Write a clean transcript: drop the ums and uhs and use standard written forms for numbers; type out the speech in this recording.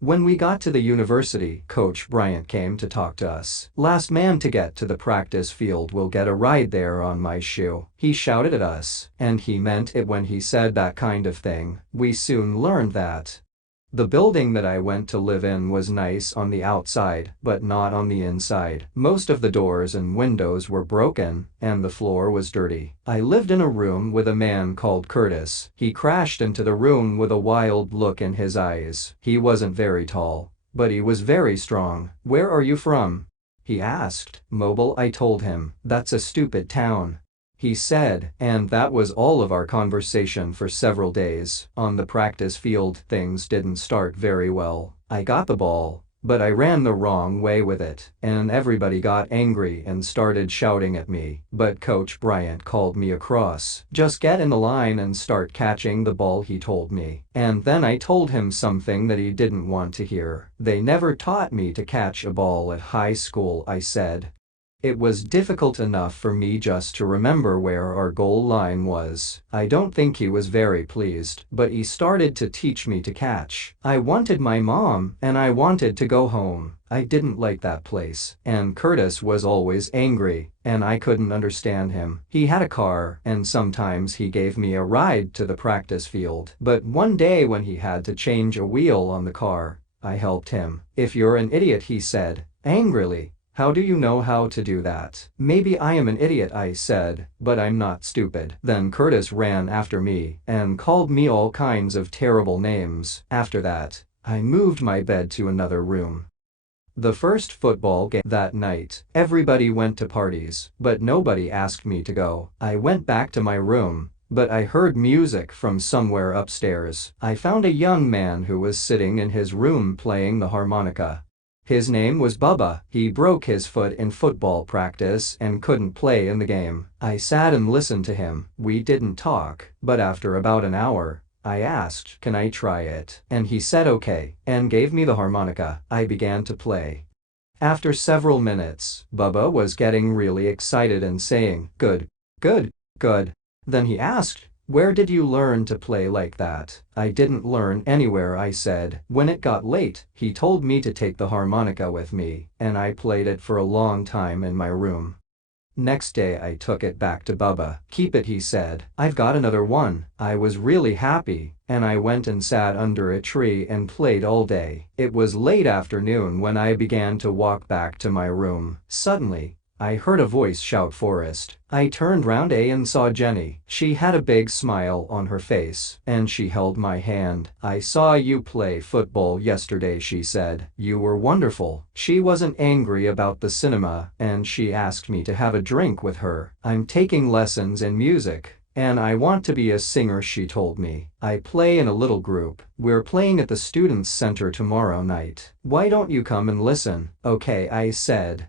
When we got to the university, Coach Bryant came to talk to us. "Last man to get to the practice field will get a ride there on my shoe," he shouted at us, and he meant it when he said that kind of thing. We soon learned that the building that I went to live in was nice on the outside, but not on the inside. Most of the doors and windows were broken, and the floor was dirty. I lived in a room with a man called Curtis. He crashed into the room with a wild look in his eyes. He wasn't very tall, but he was very strong. "Where are you from?" he asked. "Mobile," I told him. "That's a stupid town," he said, and that was all of our conversation for several days. On the practice field, things didn't start very well. I got the ball, but I ran the wrong way with it, and everybody got angry and started shouting at me. But Coach Bryant called me across. "Just get in the line and start catching the ball," he told me. And then I told him something that he didn't want to hear. "They never taught me to catch a ball at high school," I said. It was difficult enough for me just to remember where our goal line was. I don't think he was very pleased, but he started to teach me to catch. I wanted my mom, and I wanted to go home. I didn't like that place, and Curtis was always angry, and I couldn't understand him. He had a car, and sometimes he gave me a ride to the practice field. But one day when he had to change a wheel on the car, I helped him. "If you're an idiot," he said, angrily, "how do you know how to do that?" "Maybe I am an idiot," I said, "but I'm not stupid." Then Curtis ran after me and called me all kinds of terrible names. After that, I moved my bed to another room. The first football game that night, everybody went to parties, but nobody asked me to go. I went back to my room, but I heard music from somewhere upstairs. I found a young man who was sitting in his room playing the harmonica. His name was Bubba. He broke his foot in football practice and couldn't play in the game. I sat and listened to him. We didn't talk, but after about an hour, I asked, "Can I try it?" And he said okay, and gave me the harmonica. I began to play. After several minutes, Bubba was getting really excited and saying, "Good, good, good." Then he asked, "Where did you learn to play like that?" "I didn't learn anywhere," I said. When it got late, he told me to take the harmonica with me, and I played it for a long time in my room. Next day I took it back to Bubba. "Keep it," he said. "I've got another one." I was really happy, and I went and sat under a tree and played all day. It was late afternoon when I began to walk back to my room. Suddenly, I heard a voice shout, "Forrest." I turned round and saw Jenny. She had a big smile on her face, and she held my hand. "I saw you play football yesterday," she said. "You were wonderful." She wasn't angry about the cinema, and she asked me to have a drink with her. "I'm taking lessons in music, and I want to be a singer," she told me. "I play in a little group. We're playing at the Students' Center tomorrow night. Why don't you come and listen?" "Okay," I said.